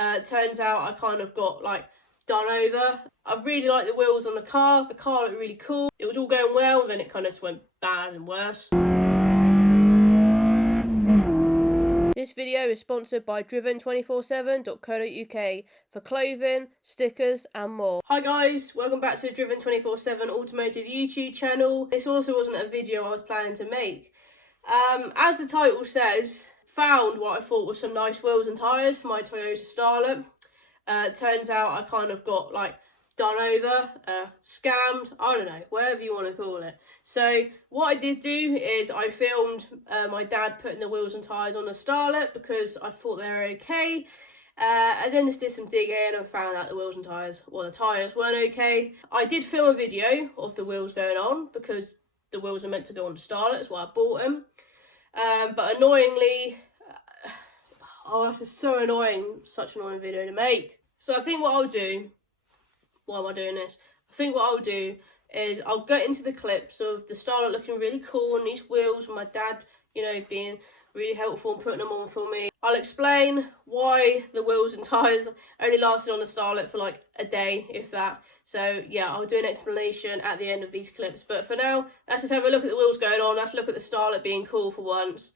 Turns out I kind of got like done over. I really like the wheels on the car looked really cool. It was all going well, then it kind of went bad and worse. This video is sponsored by driven247.co.uk for clothing, stickers and more. Hi guys, welcome back to the Driven247 Automotive YouTube channel. This also wasn't a video I was planning to make. As the title says, found what I thought was some nice wheels and tyres for my Toyota Starlet. Turns out I kind of got like done over, scammed, I don't know, whatever you want to call it. So what I did do is I filmed my dad putting the wheels and tyres on the Starlet because I thought they were okay. And then just did some digging and found out the wheels and tyres, well, the tyres weren't okay. I did film a video of the wheels going on because the wheels are meant to go on the Starlet, that's why I bought them. But annoyingly, oh, this is so annoying, such an annoying video to make. So I think what I'll do, why am I doing this? I think what I'll do is I'll get into the clips of the Starlet looking really cool on these wheels with my dad, you know, being really helpful and putting them on for me. I'll explain why the wheels and tyres only lasted on the Starlet for like a day, if that. So yeah, I'll do an explanation at the end of these clips. But for now, let's just have a look at the wheels going on. Let's look at the Starlet being cool for once.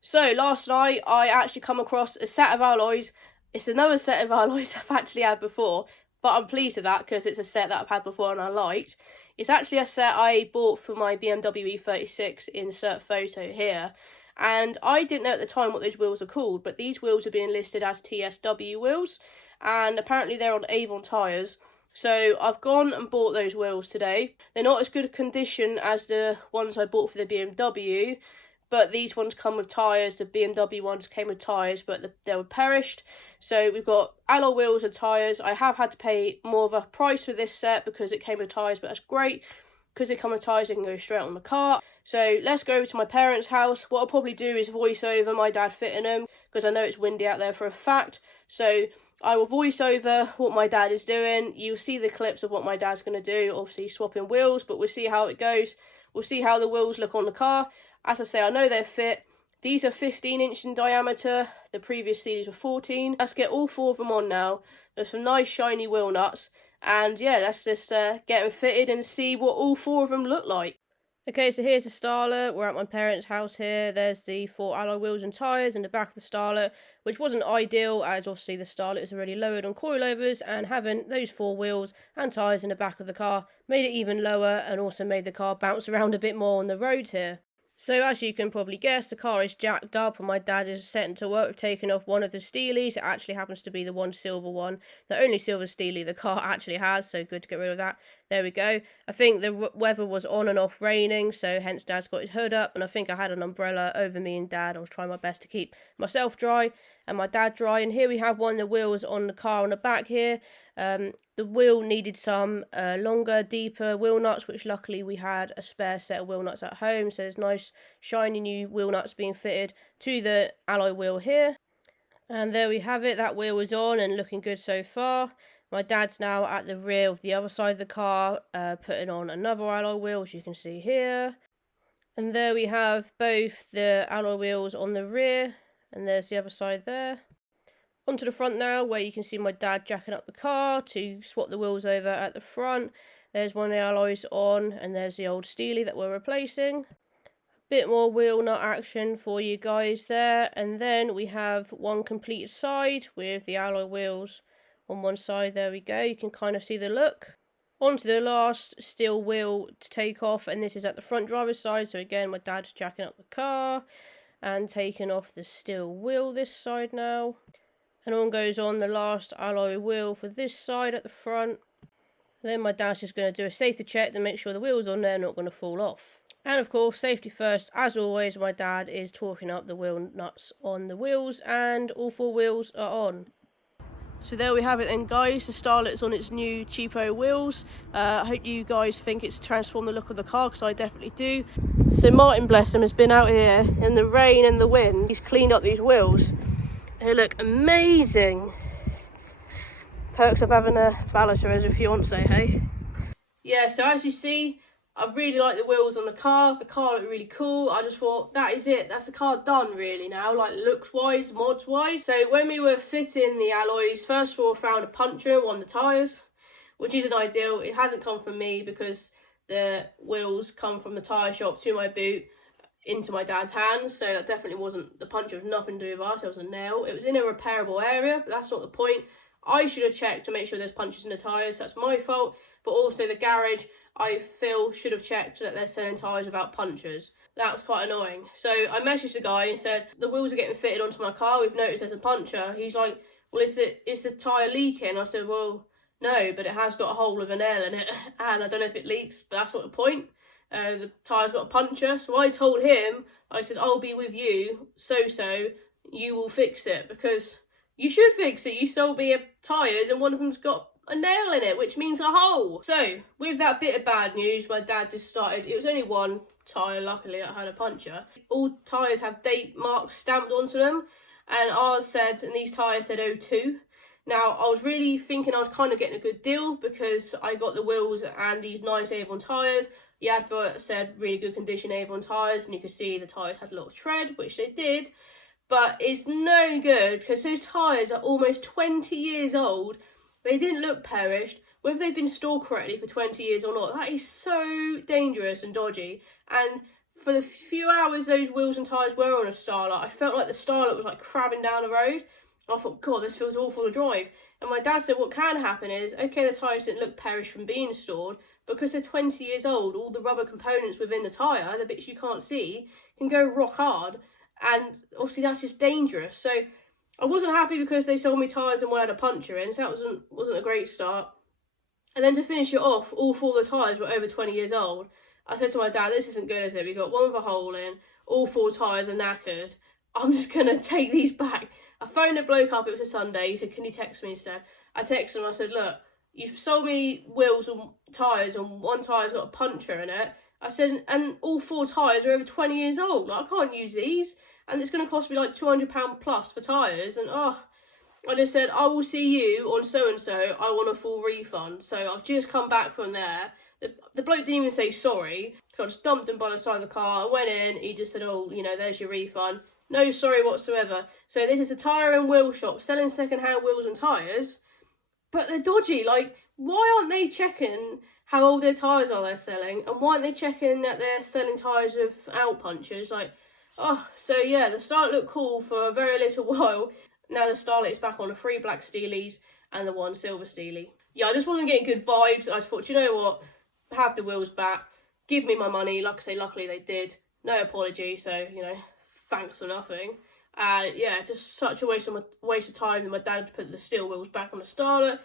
So last night I actually come across a set of alloys. It's another set of alloys I've actually had before, but I'm pleased with that because it's a set that I've had before and I liked. It's actually a set I bought for my BMW E36, insert photo here. And I didn't know at the time what those wheels are called, but these wheels are being listed as TSW wheels, and apparently they're on Avon tyres. So I've gone and bought those wheels today. They're not as good a condition as the ones I bought for the BMW, but these ones come with tyres. The BMW ones came with tyres, but they were perished. So we've got alloy wheels and tyres. I have had to pay more of a price for this set because it came with tyres, but that's great. Because they come with tyres, they can go straight on the car. So let's go over to my parents' house. What I'll probably do is voice over my dad fitting them, because I know it's windy out there for a fact. So I will voice over what my dad is doing. You'll see the clips of what my dad's going to do, obviously swapping wheels, but we'll see how it goes. We'll see how the wheels look on the car. As I say, I know they're fit. These are 15-inch in diameter. The previous series were 14. Let's get all four of them on now. There's some nice shiny wheel nuts. And yeah, let's just get them fitted and see what all four of them look like. Okay, so here's the Starlet. We're at my parents' house here. There's the 4 alloy wheels and tyres in the back of the Starlet, which wasn't ideal as obviously the Starlet is already lowered on coilovers, and having those 4 wheels and tyres in the back of the car made it even lower and also made the car bounce around a bit more on the road here. So as you can probably guess, the car is jacked up and my dad is setting to work with taking off one of the steelies. It actually happens to be the one silver one, the only silver steely the car actually has, so good to get rid of that. There we go. I think the weather was on and off raining, so hence Dad's got his hood up, and I think I had an umbrella over me and Dad. I was trying my best to keep myself dry and my dad dry. And here we have one of the wheels on the car on the back here. The wheel needed some longer, deeper wheel nuts, which luckily we had a spare set of wheel nuts at home. So there's nice, shiny new wheel nuts being fitted to the alloy wheel here. And there we have it. That wheel is on and looking good so far. My dad's now at the rear of the other side of the car, putting on another alloy wheel, as you can see here. And there we have both the alloy wheels on the rear, and there's the other side there. Onto the front now, where you can see my dad jacking up the car to swap the wheels over at the front. There's one of the alloys on, and there's the old steely that we're replacing. A bit more wheel nut action for you guys there. And then we have one completed side with the alloy wheels on one side. There we go, you can kind of see the look. Onto the last steel wheel to take off, and this is at the front driver's side. So again, my dad's jacking up the car and taking off the steel wheel this side now. And on goes on the last alloy wheel for this side at the front. And then my dad's just going to do a safety check to make sure the wheels on there are not going to fall off. And of course, safety first, as always, my dad is torquing up the wheel nuts on the wheels, and all 4 wheels are on. So there we have it then, guys. The Starlet's on its new cheapo wheels. I hope you guys think it's transformed the look of the car, because I definitely do. So Martin, bless him, has been out here in the rain and the wind. He's cleaned up these wheels. They look amazing. Perks of having a balancer as a fiance, hey? Yeah, so as you see, I really like the wheels on the car looked really cool. I just thought, that is it, that's the car done really now, like looks wise, mods wise. So when we were fitting the alloys, first of all I found a puncture in one of the tyres, which isn't ideal. It hasn't come from me because the wheels come from the tyre shop to my boot into my dad's hands, so that definitely wasn't, the puncture was nothing to do with us, it was a nail. It was in a repairable area, but that's not the point. I should have checked to make sure there's punctures in the tyres, that's my fault, but also the garage, I feel, should have checked that they're selling tyres without punctures. That was quite annoying. So I messaged the guy and said, the wheels are getting fitted onto my car, we've noticed there's a puncture. He's like, well, is the tyre leaking? I said, well, no, but it has got a hole with a nail in it, and I don't know if it leaks, but that's not the point. The tyre's got a puncture, so I told him, I said, I'll be with you, so you will fix it, because you should fix it. You sold me tyres and one of them's got a nail in it, which means a hole. So with that bit of bad news, my dad just started, it was only one tyre luckily that had a puncture. All tyres have date marks stamped onto them, and ours said, and these tyres said 02. Now I was really thinking I was kind of getting a good deal because I got the wheels and these nice Avon tyres. The advert said really good condition Avon tyres, and you could see the tyres had a lot of tread, which they did. But it's no good because those tyres are almost 20 years old. They didn't look perished. Whether they've been stored correctly for 20 years or not, that is so dangerous and dodgy. And for the few hours those wheels and tyres were on a Starlet, I felt like the Starlet was like crabbing down the road. I thought, God, this feels awful to drive. And my dad said what can happen is, okay, the tyres didn't look perished from being stored, because they're 20 years old, all the rubber components within the tyre, the bits you can't see, can go rock hard. And obviously that's just dangerous. So I wasn't happy because they sold me tyres and one had a puncture in, so that wasn't a great start. And then to finish it off, all four of the tyres were over 20 years old. I said to my dad, this isn't good, is it? We got one with a hole in, all four tyres are knackered. I'm just going to take these back. I phoned a bloke up, it was a Sunday, he said, can you text me instead? I texted him, I said, look, you've sold me wheels and tyres and one tyre's got a puncture in it. I said, and all four tyres are over 20 years old. Like, I can't use these. And it's going to cost me like £200 plus for tyres. And I just said, I will see you on so-and-so. I want a full refund. So I've just come back from there. The bloke didn't even say sorry. So I just dumped him by the side of the car. I went in. He just said, oh, you know, there's your refund. No sorry whatsoever. So this is a tyre and wheel shop selling second-hand wheels and tyres. But they're dodgy. Like, why aren't they checking how old their tyres are they're selling? And why aren't they checking that they're selling tyres without punctures? Like, oh, so yeah, the Starlet looked cool for a very little while. Now the Starlet is back on the 3 black Steelies and the 1 silver Steely. Yeah, I just wasn't getting good vibes. I just thought, you know what? Have the wheels back. Give me my money. Like I say, luckily they did. No apology, so, you know, thanks for nothing. Yeah, just such a waste of time that my dad put the steel wheels back on the Starlet.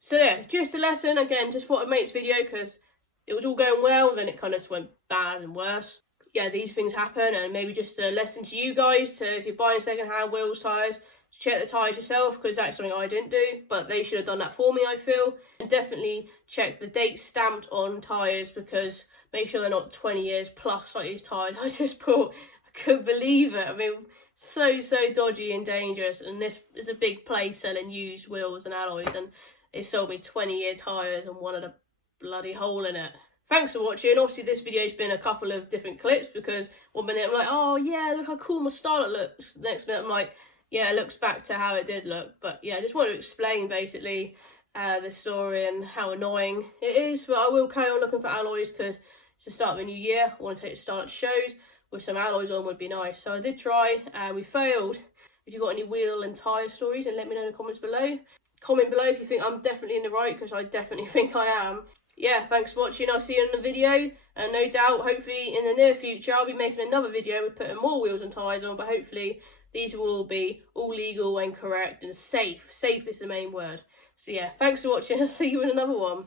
So yeah, just a lesson. Again, just thought I'd make this video because it was all going well, then it kind of just went bad and worse. Yeah, these things happen, and maybe just a lesson to you guys to, if you're buying second-hand wheels, tyres, check the tyres yourself, because that's something I didn't do, but they should have done that for me, I feel. And definitely check the date stamped on tyres, because make sure they're not 20 years plus like these tyres I just bought. I couldn't believe it. I mean, so dodgy and dangerous, and this is a big place selling used wheels and alloys, and they sold me 20-year tyres and one had a bloody hole in it. Thanks for watching. Obviously this video's been a couple of different clips, because one minute I'm like, oh yeah, look how cool my Starlet looks. The next minute I'm like, yeah, it looks back to how it did look. But yeah, I just want to explain basically the story and how annoying it is. But I will carry on looking for alloys because it's the start of a new year. I want to take the Starlet shows with some alloys on would be nice. So I did try and we failed. If you've got any wheel and tyre stories, then let me know in the comments below. Comment below if you think I'm definitely in the right, because I definitely think I am. Yeah, thanks for watching. I'll see you in the video, and no doubt, hopefully in the near future, I'll be making another video with putting more wheels and tyres on, but hopefully these will all be all legal and correct and safe. Safe is the main word. So yeah, thanks for watching. I'll see you in another one.